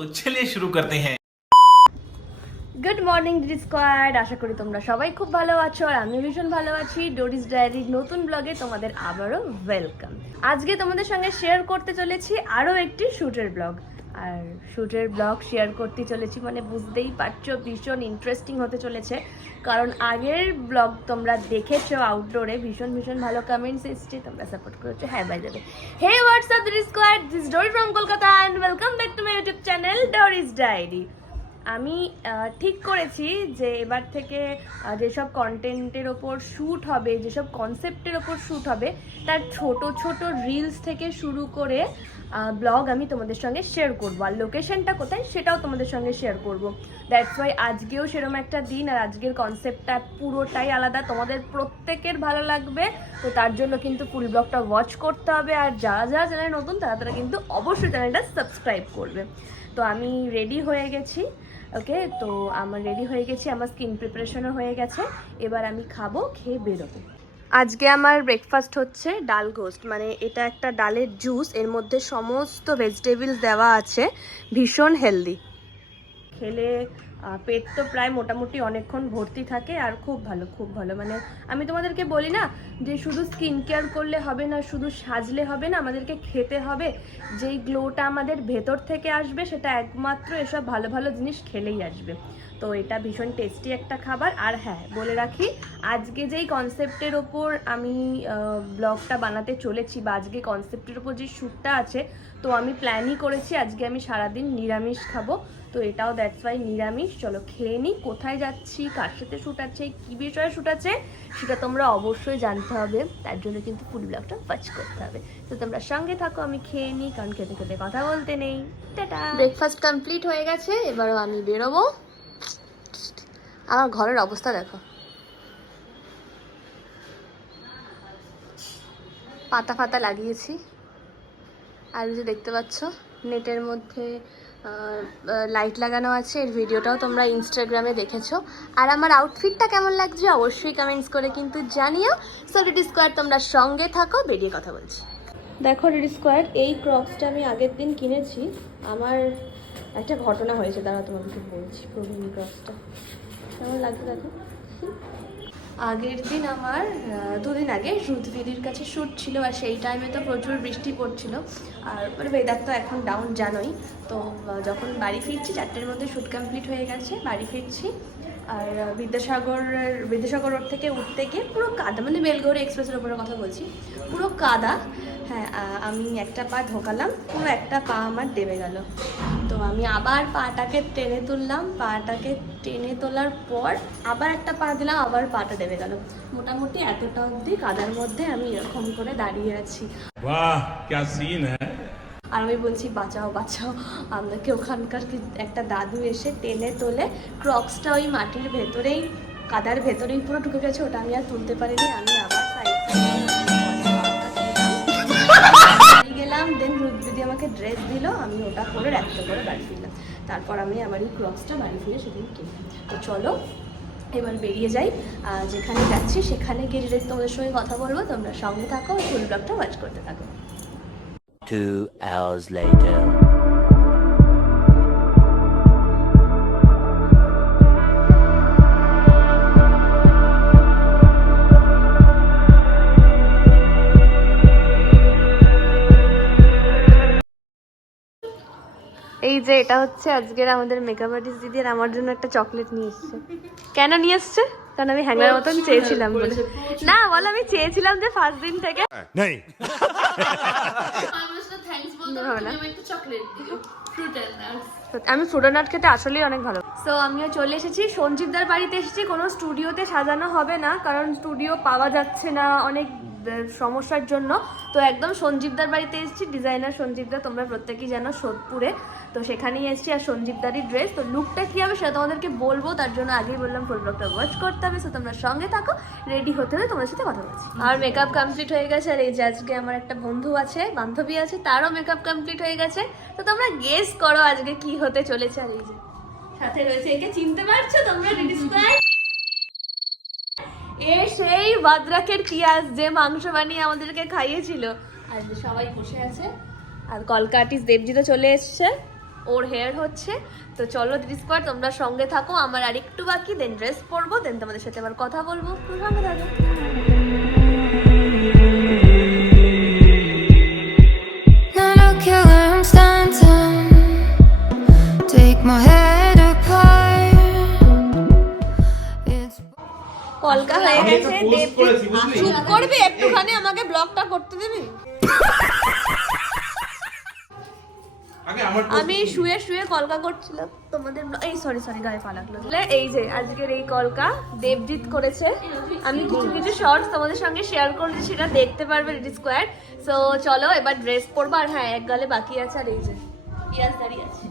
तो चलिए शुरू करते हैं। গুড মর্নিং ডিডি স্কোয়াড, আশা করি তোমরা সবাই খুব ভালো আছো আর আমি ভীষণ ভালো আছি। ডোরিস ডায়েরির নতুন ব্লগে তোমাদের আবারও ওয়েলকাম। আজকে তোমাদের সঙ্গে শেয়ার করতে চলেছি আরও একটি শ্যুটের ব্লগ। আর শ্যুটের ব্লগ শেয়ার করতে চলেছি মানে বুঝতেই পারছো ভীষণ ইন্টারেস্টিং হতে চলেছে, কারণ আগের ব্লগ তোমরা দেখেছো আউটডোরে ভীষণ ভালো কমেন্টস এসছে, তোমরা সাপোর্ট করেছো। হ্যাঁ বাই যাবে, hey what's up DD squad, this Dory from Kolkata and welcome back to my YouTube channel Doris Diary. আমি ঠিক করেছি যে এবার থেকে যেসব কন্টেন্টের ওপর শ্যুট হবে, যেসব কনসেপ্টের ওপর শ্যুট হবে, তার ছোট রিলস থেকে শুরু করে ব্লগ আমি তোমাদের সঙ্গে শেয়ার করবো। আর লোকেশনটা কোথায় সেটাও তোমাদের সঙ্গে শেয়ার করবো। দ্যাটস ওয়াই আজকেও সেরকম একটা দিন, আর আজকের কনসেপ্টটা পুরোটাই আলাদা, তোমাদের প্রত্যেকের ভালো লাগবে। তো তার জন্য কিন্তু ফুল ব্লগটা ওয়াচ করতে হবে। আর যারা চ্যানেলে নতুন তারা কিন্তু অবশ্যই চ্যানেলটা সাবস্ক্রাইব করবে। তো আমি রেডি হয়ে গেছি, ওকে। তো আমার রেডি হয়ে গেছি, আমার স্কিন প্রিপারেশনও হয়ে গেছে, এবার আমি খাবো, খেয়ে বেরোবো। আজকে আমার ব্রেকফাস্ট হচ্ছে ডাল গোস্ট, মানে এটা একটা ডালের জুস, এর মধ্যে সমস্ত ভেজিটেবলস দেওয়া আছে, ভীষণ হেলদি। খেলে পেট তো প্রায় মোটামুটি অনেকক্ষণ ভর্তি থাকে আর খুব ভালো। মানে আমি তোমাদেরকে বলি না যে শুধু স্কিন কেয়ার করলে হবে না, শুধু সাজলে হবে না, আমাদেরকে খেতে হবে। যেই গ্লোটা আমাদের ভেতর থেকে আসবে সেটা একমাত্র এসব ভালো জিনিস খেলেই আসবে। তো এটা ভীষণ টেস্টি একটা খাবার। আর হ্যাঁ বলে রাখি, আজকে যেই কনসেপ্টের ওপর আমি ব্লগটা বানাতে চলেছি বা আজকে কনসেপ্টের ওপর যে শ্যুটটা আছে, তো আমি প্ল্যানই করেছি আজকে আমি সারাদিন নিরামিষ খাবো। তো এটাও দ্যাটস ওয়াই নিরামিষ। চলো খেয়ে নিই। কোথায় যাচ্ছি, কার সাথে শ্যুট আছে, কী বিষয়ে শ্যুট আছে সেটা তোমরা অবশ্যই জানতে হবে, তার জন্য কিন্তু ফুল ব্লগটা ওয়াচ করতে হবে। তো তোমরা সঙ্গে থাকো, আমি খেয়ে নিই, কারণ খেতে কথা বলতে নেই। টাটা। ব্রেকফাস্ট কমপ্লিট হয়ে গেছে, এবারও আমি বেরোবো। আমার ঘরের অবস্থা দেখো, পাতা লাগিয়েছি। আর যে দেখতে পাচ্ছ নেটের মধ্যে লাইট লাগানো আছে, এর ভিডিওটাও তোমরা ইনস্টাগ্রামে দেখেছো। আর আমার আউটফিটটা কেমন লাগছে অবশ্যই কমেন্টস করে কিন্তু জানিও। সো ডিডি স্কোয়ার তোমরা সঙ্গে থাকো, বেরিয়ে কথা বলছি। দেখো ডিডি স্কোয়ার, এই ক্রক্সটা আমি আগের দিন কিনেছি। আমার একটা ঘটনা হয়েছে, দাঁড়া তোমাদেরকে বলছি। প্রবীণ ক্রক্সটা কেমন লাগছে দেখো। আগের দিন আমার দুদিন আগে রুদ্রদিদির কাছে শ্যুট ছিল, আর সেই টাইমে তো প্রচুর বৃষ্টি পড়ছিল, আর ওয়েদার তো এখন ডাউন জানোই। তো যখন বাড়ি ফিরছি 4টের মধ্যে শ্যুট কমপ্লিট হয়ে গেছে, বাড়ি ফিরছি। আর বিদ্যাসাগর রোড থেকে উঠতে গিয়ে পুরো কাদা, মানে বেলগৌরি এক্সপ্রেসের ওপরের কথা বলছি, পুরো কাদা। হ্যাঁ, আমি একটা পা ঢোকালাম, পুরো একটা পা আমার দেবে গেল। তো আমি আবার পাটাকে টেনে তুললাম, পাটাকে টেনে তোলার পর আবার একটা পা দিলাম, আবার পাটা দেবে গেল। মোটামুটি এতটা অবধি কাদার মধ্যে আমি এরকম করে দাঁড়িয়ে আছি। বাহ क्या सीन है। আর আমি বলছি বাঁচাও। আমাকে ওখানকার একটা দাদু এসে টেনে তোলে, ক্রক্সটা ওই মাটির ভেতরেই, কাদার ভেতরেই পুরো ঢুকে গেছে, ওটা আমি আর তুলতে পারিনি। আমি আবার গেলাম, দেন রুদ্রদিদি আমাকে ড্রেস দিল, আমি ওটা পরে একটা করে বাড়ি ফিরলাম। তারপর আমি আমার এই ক্রক্সটা বাড়ি ফিরে সেদিন কিনলাম। তো চলো এবার বেরিয়ে যাই, যেখানে যাচ্ছি সেখানে গিয়ে ডিরেক্ট তোমাদের সঙ্গে কথা বলবো। তোমরা সঙ্গে থাকো, ফুল ব্লগটা ওয়াচ করতে থাকো। 2 hours later. এই যে এটা হচ্ছে আজকের আমাদের মেকআপ আর্টিস্ট দিদি, আর আমার জন্য একটা চকলেট নিয়ে এসছে। কেন নিয়ে এসছে? কারণ আমি হ্যাংলার মতন চেয়েছিলাম বলে। না বল, আমি চেয়েছিলাম যে ফার্স্ট দিন থেকে। আমি ফ্রুট নাট খেতে আসলেই অনেক ভালো। সো আমিও চলে এসেছি সঞ্জীবদার বাড়িতে এসেছি। কোনো স্টুডিওতে সাজানো হবে না, কারণ স্টুডিও পাওয়া যাচ্ছে না অনেক সমস্যার জন্য। তো একদম সঞ্জীবদার বাড়িতে এসেছি। ডিজাইনার সঞ্জীবদা তোমরা প্রত্যেকেই জানো, সোদপুরে। তো সেখানেই এসেছি। আর সঞ্জীবদারই ড্রেস, তো লুকটা কী হবে সেটা তোমাদেরকে বলবো, তার জন্য আগেই বললাম ফুল ব্লগটা ওয়াচ করতে হবে। সো তোমরা সঙ্গে থাকো, রেডি হতে হবে, তোমাদের সাথে কথা বলছি। আর মেকআপ কমপ্লিট হয়ে গেছে। আর এই যে আজকে আমার একটা বান্ধবী আছে, তারও মেকআপ কমপ্লিট হয়ে গেছে। তো তোমরা গেস করো আজকে কি হতে চলেছে। আর এই যে সাথে রয়েছে, একে চিনতে পারছো তোমরা ডিডি স্কোয়ার? এ সেই বাদরাকের পিয়াজ যে মাংস বানিয়ে আমাদেরকে খাইয়েছিল। আর সবাই বসে আছে। আর কলকা আর্টিস্ট দেবজিৎ চলে এসছে। ওর হেয়ার হচ্ছে। তো চলো দিদি স্কোয়াড তোমরা সঙ্গে থাকো, আমার আর একটু বাকি, দেন ড্রেস পরবো, দেন তোমাদের সাথে আবার কথা বলবো, সঙ্গে থাকো। কলকা হয়ে গেছে, চুপ করবি একটুখানি, আমাকে ব্লগটা করতে দিবি। আমি শুয়ে শুয়ে কলকা করছিলাম তোমাদের এই সরি গায়ে পা লাগলো। এই যে আজকের এই কলকা দেবজিৎ করেছে, আমি কিছু কিছু শর্টস তোমাদের সঙ্গে শেয়ার করেছি, সেটা দেখতে পারবে রেডি স্কোয়ার। সো চলো এবার ড্রেস পরবো, আর হ্যাঁ এক গালে বাকি আছে, আর এই যে পিয়াজ দাঁড়িয়ে আছে,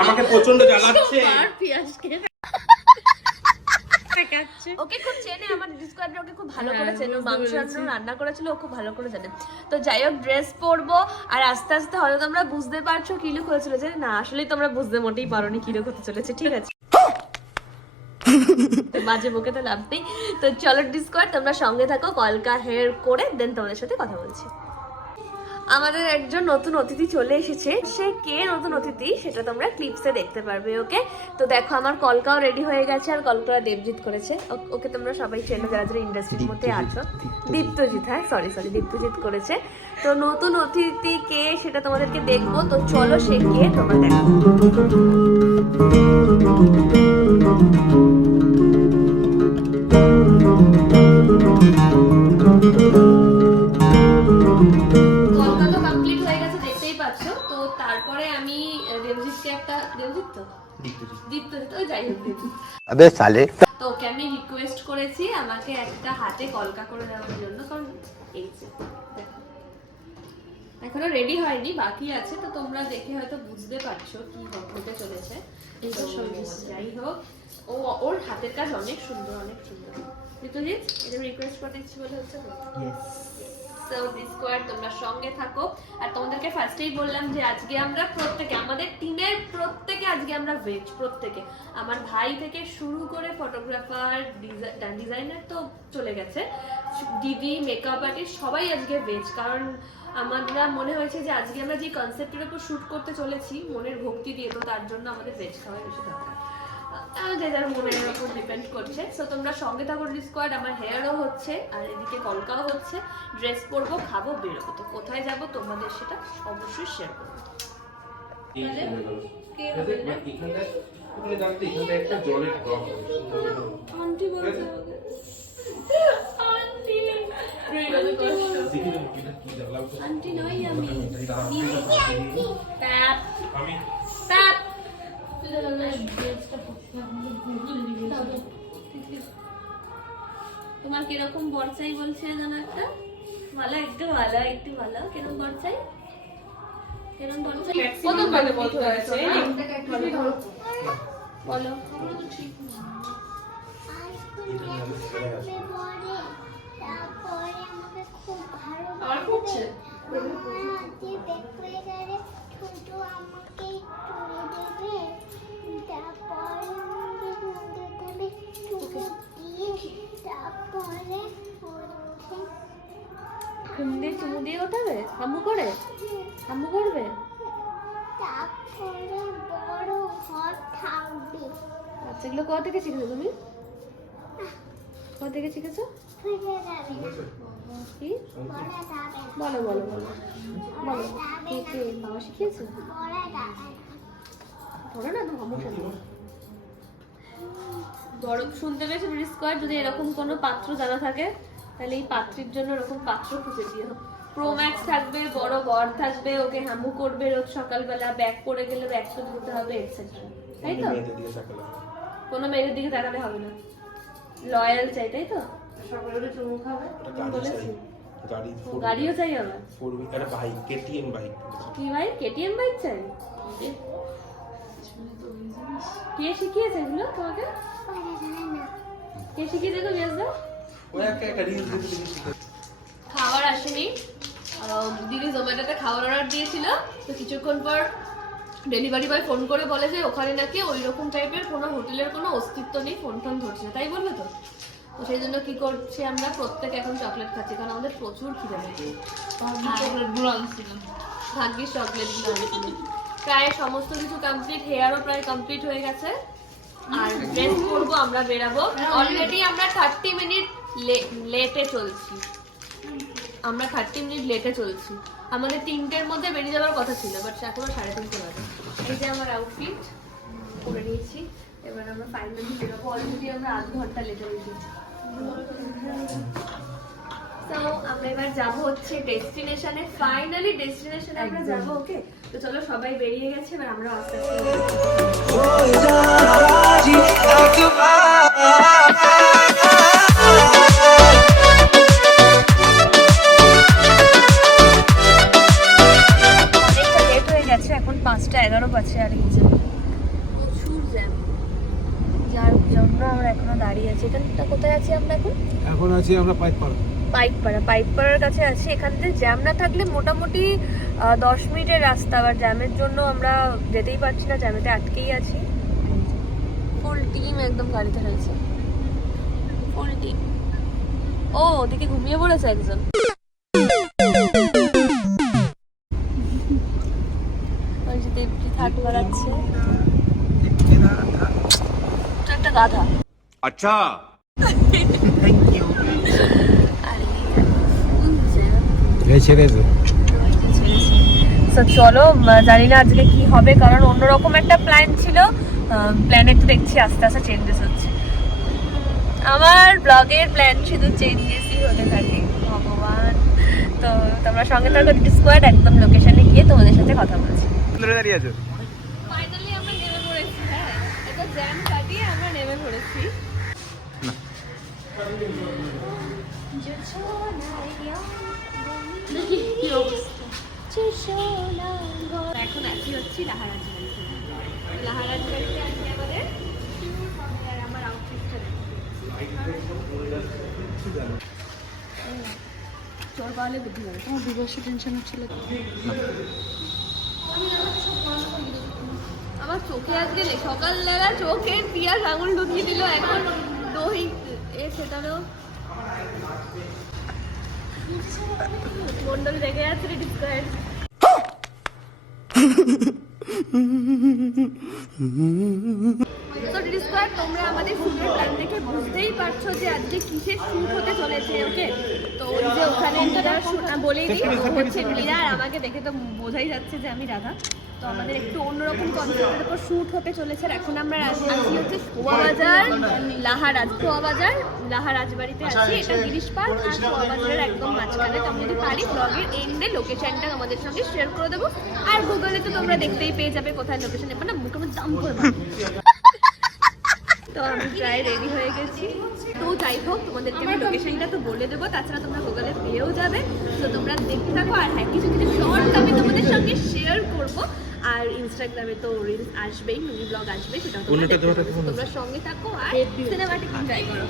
আমাকে প্রচন্ড জ্বালাচ্ছে। ওকে খুব চেনে আমার রেডি স্কোয়াড, ওকে খুব ভালো করে চেনে, মাংস রান্না করেছিল, ও খুব ভালো করে জানে। তো যাই হোক ড্রেস পরবো, আর আস্তে আস্তে হয়তো তোমরা বুঝতে পারছো কি লুক হয়ে চলেছে। না আসলেই তোমরা বুঝতে মোটেই পারোনি কি লুক হতে চলেছে, ঠিক আছে? মাঝে বকে তো লাভ নেই। তো চলো রেডি স্কোয়াড তোমরা সঙ্গে থাকো, কলকা হেয়ার করে দেন তোমাদের সাথে কথা বলছি। আমাদের একজন নতুন অতিথি চলে এসেছে, সে কে নতুন অতিথি সেটা তোমরা ক্লিপসে দেখতে পারবে। ওকে, তো দেখো আমার কলকাও রেডি হয়ে গেছে, আর কলকা দেবজিৎ করেছে। ওকে তোমরা সবাই চেনো যারা যারা ইন্ডাস্ট্রির মধ্যে আছো। দীপ্তজিৎ, হ্যাঁ সরি দীপ্তজিৎ করেছে। তো নতুন অতিথি কে সেটা তোমাদেরকে দেখবো, তো চলো সে কে তোমরা দেখো। अबे साले তো ওকে আমি রিকোয়েস্ট করেছি আমাকে একটা হাতে কলকা করে দেওয়ার জন্য, কারণ এই যে দেখো এখনো রেডি হয়নি, বাকি আছে। তো তোমরা দেখে হয়তো বুঝতে পারছো কি হতে চলেছে। যাই হোক, ওর হাতের কাজ অনেক সুন্দর, অনেক সুন্দর। ঋতুজিৎ এটা রিকোয়েস্ট করতেছি বলে হচ্ছে তো। সো দিস স্কোয়াড তোমরা সঙ্গে থাকো, আর তোমাদেরকে ফার্স্টেই বললাম যে আজকে আমরা প্রত্যেকে, আমাদের টিমের প্রত্যেকে আজকে আমরা ভেজ, প্রত্যেকে, আমার ভাই থেকে শুরু করে ফটোগ্রাফার, ডিজাইনার তো চলে গেছে, দিদি, মেকআপ আর্টিস্ট, সবাই আজকে ভেজ। কারণ আমরা মনে হয়েছে যে আজকে আমরা যে কনসেপ্টের উপর শুট করতে চলেছি মনের ভক্তি দিয়ে, তো তার জন্য আমাদের ভেজ খাওয়াই বেশি দরকার, যে যার মনের উপর ডিপেন্ড করছে। সো তোমরা সঙ্গে থাকো রেডি স্কোয়াড, আমার হেয়ারও হচ্ছে আর এদিকে কলকাও হচ্ছে, ড্রেস পরবো, খাবো, বেরোবো। তো কোথায় যাবো তোমাদের সেটা অবশ্যই শেয়ার করবো। আন্টি নই আমি, তোমার কিরকম বর চাই বলছে জানো? একটা ভালো, একটু ভালো, একটু ভালো। কিরকম বর চাই? কিরকম বর চাই? কত ভালো বলতে হয়েছে বলো। আর করছে খুন্দি চুমু দিয়ে ওঠাবে, হামু করে, হামু করবে। আচ্ছা এগুলো কোথা থেকে শিখেছো তুমি? কোথা থেকে শিখেছো? কি বলো বলো বলো বলো, কে কে বাবা শিখিয়েছে? ধরো না, সমস্যা নেই। বড় শুনতে পেয়েছো রেডি স্কোয়াড? যদি এরকম কোনো পাত্র জানা থাকে তাহলে এই পাত্রের জন্য এরকম পাত্র খুঁজে দিও। প্রো ম্যাক্স থাকবে, বড় বর থাকবে, ওকে হামু করবে রোজ সকালবেলা, ব্যাগ পরে গেলে ব্যাগ তো ধুতে হবে, এটসেট্রা। তাই তো? কোনো মেয়েদের দিকে তাকালে হবে না, লয়াল চাই, তাই তো? সকালে চুমু খাবে বলেছি, গাড়িও চাই আমার, একটা বাইক, কেটিএম বাইক। কি ভাই কেটিএম বাইক চাই? কে শিখিয়েছে এগুলো তোমাকে? কে শিখিয়েছে গো বিয়াসদা? খাবার আসেনি, দিদি জোম্যাটোতে খাবার অর্ডার দিয়েছিল, তো কিছুক্ষণ পর ডেলিভারি বয় ফোন করে বলে যে ওখানে নাকি ওই রকম টাইপের কোনো হোটেলের কোনো অস্তিত্ব নেই, ফোন টোন ধরছে না, তাই বলবে তো? তো সেই জন্য কি করছি আমরা প্রত্যেক এখন চকলেট খাচ্ছি, কারণ আমাদের প্রচুর খিদে পেয়েছে। ভাগ্যিস চকলেট গুলো আনছিল। প্রায় সমস্ত কিছু কমপ্লিট, হেয়ারও প্রায় কমপ্লিট হয়ে গেছে। আর ড্রেস করবো, আমরা বেরাবো। অলরেডি আমরা 30 মিনিট লেটে চলছি। আমাদের 3টের মধ্যে বেরিয়ে যাওয়ার কথা ছিল, বাট এখনো 3:30 বাজে। এই যে আমার আউটফিট পরে নিয়েছি, এবার আমরা ফাইনালি বেরোবো। অলরেডি আমরা আধ ঘন্টা লেটে হয়েছি। তো আমরা এবার যাবো হচ্ছে ডেস্টিনেশনে, ফাইনালি ডেস্টিনেশনে আমরা যাবো। ওকে, তো চলো সবাই বেরিয়ে গেছে, এবার আমরা আস্তে আস্তে অনেকটা লেট হয়ে গেছে, এখন 5:11 বাজে। আর এই যে প্রচুর জ্যাম, যার জন্য আমরা এখনো দাঁড়িয়ে আছি। এখানটা কোথায় আছি আমরা এখন আছি আমরা পাইকপাড়ার কাছে আছি। এখান থেকে জ্যাম না থাকলে মোটামুটি 10 মিনিটের রাস্তা। আবার জ্যামের জন্য আমরা যেতেই পারছি না, জ্যামেতে আটকেই আছি। ফুল টিম একদম গাড়িতে রয়েছে, ফুল টিম। ও ওদিকে ঘুমিয়ে পড়েছে একজন। ওই যে দেবজি থাট বাড়াচ্ছে, একটা গাধা। अच्छा তো চলো, জানি না আজকে কি হবে, কারণ অন্যরকম একটা প্ল্যান ছিল। প্ল্যানের তো দেখছি আস্তে আস্তে চেঞ্জেস হচ্ছে। আমার ব্লগের প্ল্যান শুধু চেঞ্জেসই হতে থাকে, ভগবান। তো তোমরা সঙ্গে থাকো ডিডি স্কোয়াড, একদম লোকেশনে গিয়ে তোমাদের সাথে কথা বলছি। দাঁড়িয়ে আছো? ফাইনালি আমরা নেমে পড়েছি। হ্যাঁ, এটা জ্যাম কাটিয়ে আমরা নেমে পড়েছি। এখন আছি হচ্ছি লাহারাজ বাড়িতে। লাহারাজ বাড়িতে আছি আমাদের। আর আমার আউটফিটটা চোর পাওয়ালে বুদ্ধি হবে। তোমার দিবসে টেনশন হচ্ছিল? আমার চোখে আজকে সকালবেলা চোখের পিয়াজ আঙুল ঢুকিয়ে দিল, এখন দই সেটারও মন্ডল দেখে যাচ্ছে রে ডিসকাউন্ট। তো ডিডি স্কোয়াড, তোমরা আমাদের শুটের প্ল্যান দেখে বুঝতেই পারছো যে আজকে কিসের শুট হতে চলেছে। ওকে, তো ওই যে ওখানে মীরার শুট বলেই দিই, হচ্ছে মীরা। আর আমাকে দেখে তো বোঝাই যাচ্ছে যে আমি রাধা। তো আমাদের একটু অন্যরকম কনসেপ্টের উপর শুট হতে চলেছে। এখন আমরা আছি হচ্ছে শোয়াবাজার লাহারাজ বাড়িতে আছি। এটা গিরিশ পার্ক আর শোয়াবাজারের একদম মাঝখানে। তো আমি যদি পারি ব্লগের এন্ডে লোকেশনটা আমাদের সঙ্গে শেয়ার করে দেবো। আর গুগলে তো তোমরা দেখতেই পেয়ে যাবে কোথায় লোকেশন। এবার না মুখে আমার দাম করে তো আমি প্রায় রেডি হয়ে গেছি। তো যাই হোক, তোমাদেরকে আমি লোকেশনটা তো বলে দেবো, তাছাড়া তোমরা গুগলে পেয়েও যাবে। তো তোমরা দেখতে থাকো। আর হ্যাঁ, কিছু কিছু শর্ট আমি তোমাদের সঙ্গে শেয়ার করবো। আর ইনস্টাগ্রামে তো রিলস আসবেই, মিনি ব্লগ আসবে, সেটাও তোমরা সঙ্গে থাকো আর সিনেমাটিক এনজয় করো।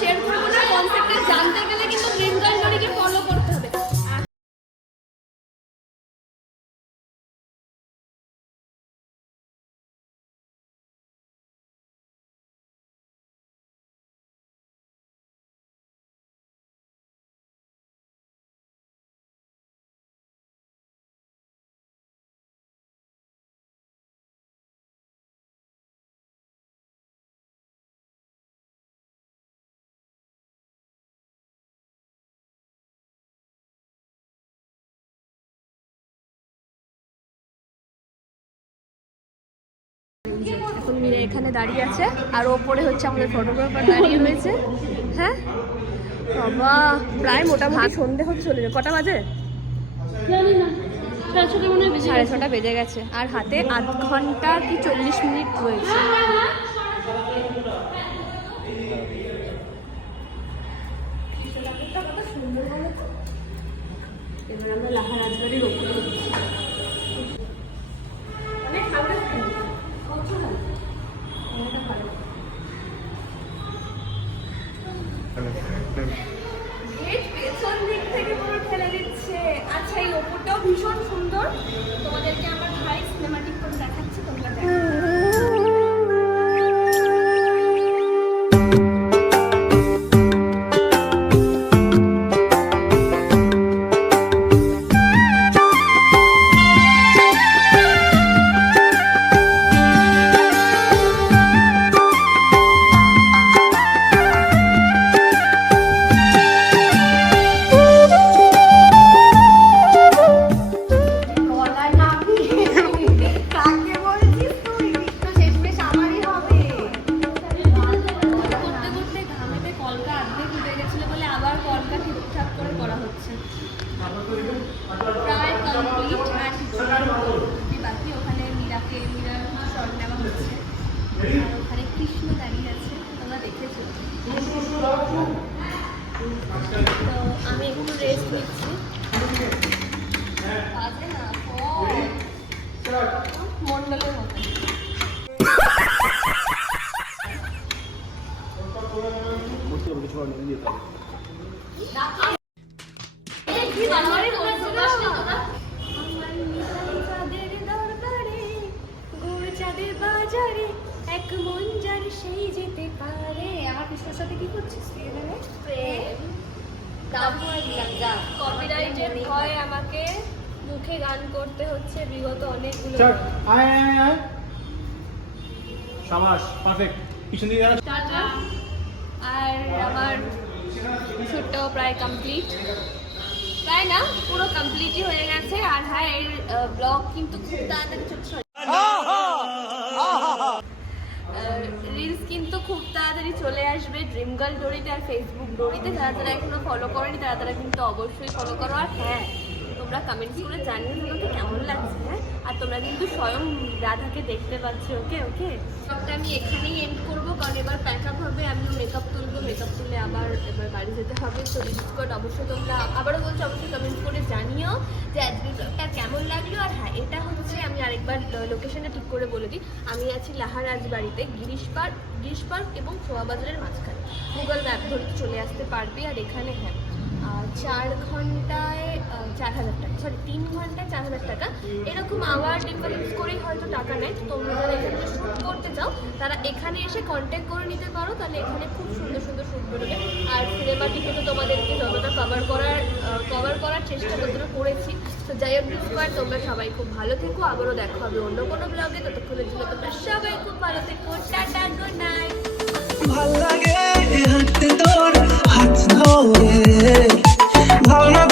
শেয়ার করবো না, কনসেপ্টটা জানতে গেলে কিন্তু বৃন্দাবনকে ফলো করতে হবে। এখন মিরা এখানে দাঁড়িয়ে আছে, আর ওপরে হচ্ছে আমাদের ফটোগ্রাফার দাঁড়িয়ে রয়েছে। হ্যাঁ বাবা, প্রায় মোটামুটি সন্ধে হচ্ছে চলে যাবে। কটা বাজে? 6:30 বেজে গেছে। আর হাতে 8 ঘন্টা কি 40 মিনিট রয়েছে। এবার আমরা লাহারাজ বাড়ির ওপরে অনেক ঠান্ডা থাকে, পেছন দিক থেকে পুরো ঠেলে দিচ্ছে। আচ্ছা, এই ওপরটাও ভীষণ সুন্দর, তোমাদেরকে আমার ভাই সিনেমাটিক করে দেখাচ্ছি, তোমরা দেখো। মন্ডলের মতো। চাঁদের বাজারে এক মন যার সেই যেতে পারে। আমার কৃষ্ণর সাথে কি করছিস প্রেম? কপিরাইটের ভয় আমাকে মুখে গান করতে হচ্ছে বিগত অনেকগুলো। শাবাশ, পারফেক্ট। পিছন দিকে দাঁড়া। টাটা। আর আমার শ্যুটটাও প্রায় কমপ্লিট, প্রায় না পুরো কমপ্লিটই হয়ে গেছে। আর হ্যাঁ, এর ব্লগ কিন্তু খুব তাড়াতাড়ি রিলস কিন্তু খুব তাড়াতাড়ি চলে আসবে ড্রিম গার্ল ডোরিতে আর ফেসবুক ডোরিতে। যারা যারা এখনো ফলো করেনি তারা কিন্তু অবশ্যই ফলো করো। আর হ্যাঁ, তোমরা কমেন্টস করে জানিও তোমাকে কেমন লাগছে। হ্যাঁ, আর তোমরা কিন্তু স্বয়ং রাধাকে দেখতে পাচ্ছ। ওকে ওকে, সবটা আমি এখানেই এন্ড করবো, কারণ এবার প্যাক আপ হবে, আমিও মেকআপ তুলবো, মেকআপ তুলে আবার এবার বাড়ি যেতে হবে। তো ডিসকর্ড অবশ্যই তোমরা আবারও বলছো, অবশ্যই কমেন্টস করে জানিও যে আজকের ব্লগটা কেমন লাগলো। আর হ্যাঁ, এটা হচ্ছে আমি আরেকবার লোকেশনটা ঠিক করে বলে দিই, আমি আছি লাহা রাজবাড়িতে, গিরিশ পার্ক এবং শোয়াবাজারের মাঝখানে। গুগল ম্যাপ ধরে চলে আসতে পারবি। আর এখানে হ্যাঁ 4 ঘন্টায় 4,000 টাকা, সরি 3 ঘন্টায় 4,000 টাকা, এরকম আওয়ার ডিফারেন্স করেই হয়তো টাকা নেয়। তো তোমরা যারা এখানে শ্যুট করতে চাও তারা এখানে এসে কন্ট্যাক্ট করে নিতে পারো, তাহলে এখানে খুব সুন্দর সুন্দর শ্যুট বেরোবে। আর সিনেমা টিকিটও তোমাদেরকে যতটা কভার করার চেষ্টা ততটা করেছি। তো যাই হোক ডিসকভার, তোমরা সবাই খুব ভালো থেকো, আবারও দেখা হবে অন্য কোনো ব্লগে। ততক্ষণের জন্য তোমরা সবাই খুব ভালো থেকো, টাটা, গুড নাইট। ভাল লাগে হাতে তোর হাত ধরে ভাবনা